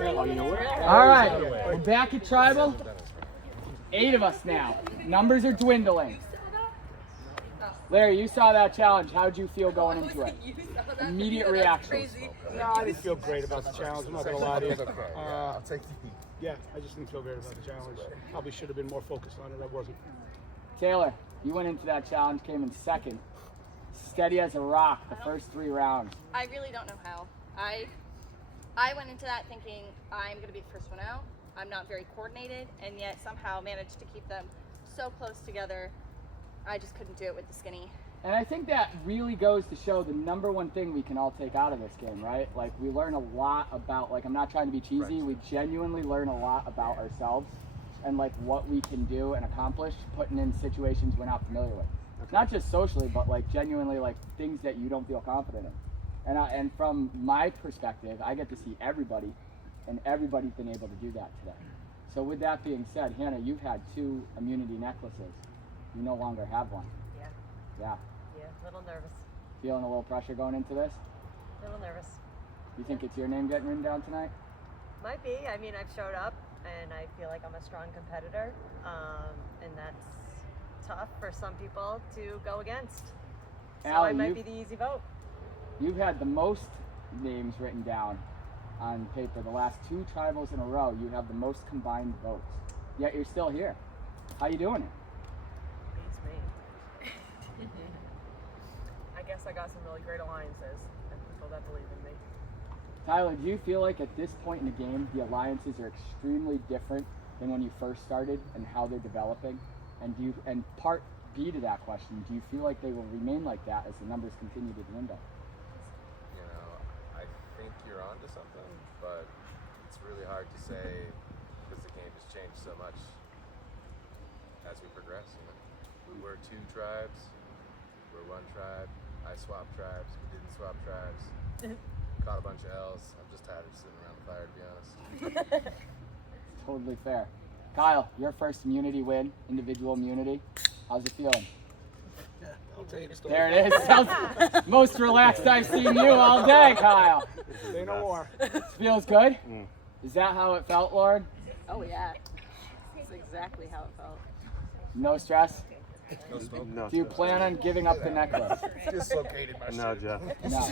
All right, we're back at Tribal. 8 of us now. Numbers are dwindling. Larry, you saw that challenge. How'd you feel going into it? Immediate reaction. No, I didn't feel great about the challenge. I'm not going to lie to you. Yeah, I just didn't feel great about the challenge. Probably should have been more focused on it. I wasn't. Taylor, you went into that challenge, came in second. Steady as a rock the first 3 rounds. I really don't know how. I went into that thinking I'm going to be the first one out. I'm not very coordinated, and yet somehow managed to keep them so close together. I just couldn't do it with the skinny. And I think that really goes to show the number one thing we can all take out of this game, right? Like, we learn a lot about, like, I'm not trying to be cheesy, we genuinely learn a lot about ourselves and, like, what we can do and accomplish putting in situations we're not familiar with. Not just socially, but, like, genuinely, like, things that you don't feel confident in. And from my perspective, I get to see everybody, and everybody's been able to do that today. So with that being said, Hannah, you've had 2 immunity necklaces. You no longer have one. Yeah, a little nervous. feeling a little pressure going into this? A little nervous. You think it's your name getting written down tonight? Might be. I mean, I've showed up, and I feel like I'm a strong competitor, and that's tough for some people to go against. So Allie, I might be the easy vote. You've had the most names written down on paper. The last 2 tribals in a row, you have the most combined votes. Yet you're still here. How you doing it? Beats me. I guess I got some really great alliances and people that believe in me. Tyler, do you feel like at this point in the game, the alliances are extremely different than when you first started and how they're developing? And part B to that question, do you feel like they will remain like that as the numbers continue to dwindle? You know, I think you're onto something, but it's really hard to say because the game has changed so much as we progress. You know, we were 2 tribes, we're 1 tribe. I swapped tribes, we didn't swap tribes. Caught a bunch of L's. I'm just tired of sitting around the fire, to be honest. Totally fair. Kyle, your first immunity win, individual immunity. How's it feeling? I'll tell you the story. There it is. Sounds most relaxed I've seen you all day, Kyle. Say no more. Feels good? Is that how it felt, Lauren? Oh yeah, that's exactly how it felt. No stress? No smoke? No. Do you plan on giving up the necklace? Dislocated my No, shirt. Jeff. No.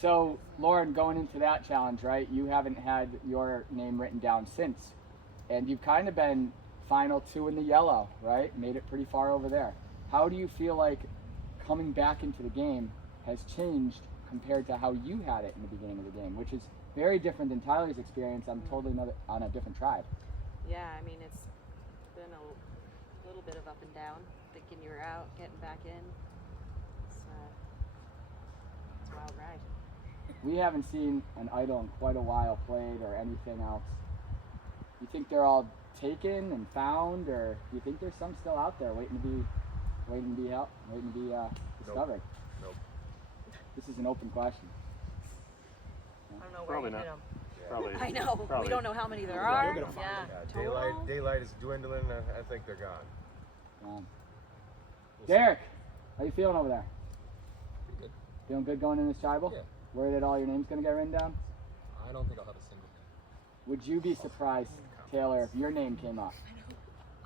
So, Lauren, going into that challenge, right, you haven't had your name written down since. And you've kind of been final 2 in the yellow, right? Made it pretty far over there. How do you feel like coming back into the game has changed compared to how you had it in the beginning of the game, which is very different than Tyler's experience. I'm totally on a different tribe. Yeah, I mean, it's been a little bit of up and down. Thinking you were out, getting back in. It's a wild ride. We haven't seen an idol in quite a while played or anything else. You think they're all taken and found, or do you think there's some still out there waiting to be discovered? Nope. This is an open question. I don't know where Probably you not. hit 'em. Probably. I know. Probably. We don't know how many there We're are. gonna find Yeah. Daylight is dwindling. I think they're gone. We'll Derek, how you feeling over there? Pretty good. Feeling good going in this tribal? Yeah. Worried that all your name's gonna get written down? I don't think I'll have a single thing. Would you be surprised, Taylor, if your name came up?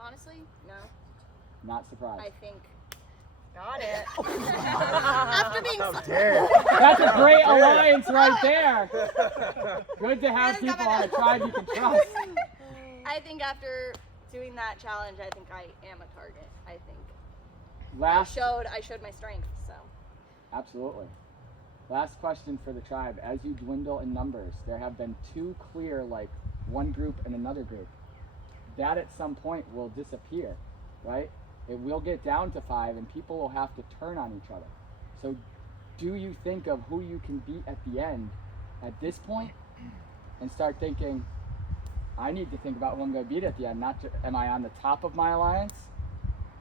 Honestly, no. Not surprised. I think Got it. after being That's a great alliance right there. Good to have people on a tribe you can trust. I think after doing that challenge, I think I am a target. I think Last, I showed my strength. So absolutely. Last question for the tribe. As you dwindle in numbers, there have been 2 clear, like one group and another group. That at some point will disappear, right? It will get down to 5 and people will have to turn on each other. So do you think of who you can beat at the end at this point and start thinking, I need to think about who I'm going to beat at the end. Am I on the top of my alliance?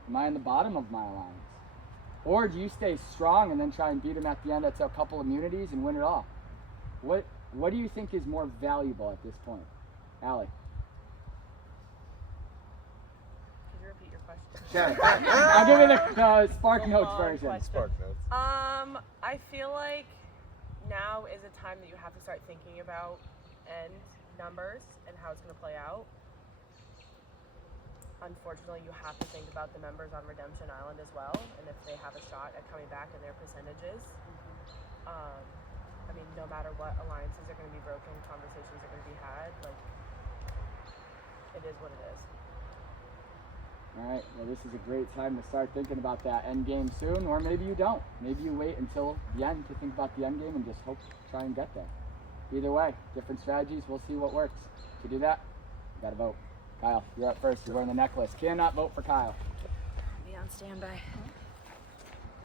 Am I on the bottom of my alliance? Or do you stay strong and then try and beat them at the end? That's a couple immunities and win it all. What do you think is more valuable at this point? Allie? Can you repeat your question? Yeah. I'll give you the Spark Notes Long version. question. Spark notes. I feel like now is a time that you have to start thinking about ends numbers and how it's going to play out. Unfortunately, you have to think about the members on Redemption Island as well, and if they have a shot at coming back and their percentages. I mean, no matter what, alliances are going to be broken, conversations are going to be had. Like, it is what it is. All right, well, this is a great time to start thinking about that end game soon, or maybe you don't. Maybe you wait until the end to think about the end game and just hope to try and get there. Either way, different strategies, we'll see what works. To do that, you gotta vote. Kyle, you're up first. You're wearing the necklace. Cannot vote for Kyle. Be on standby.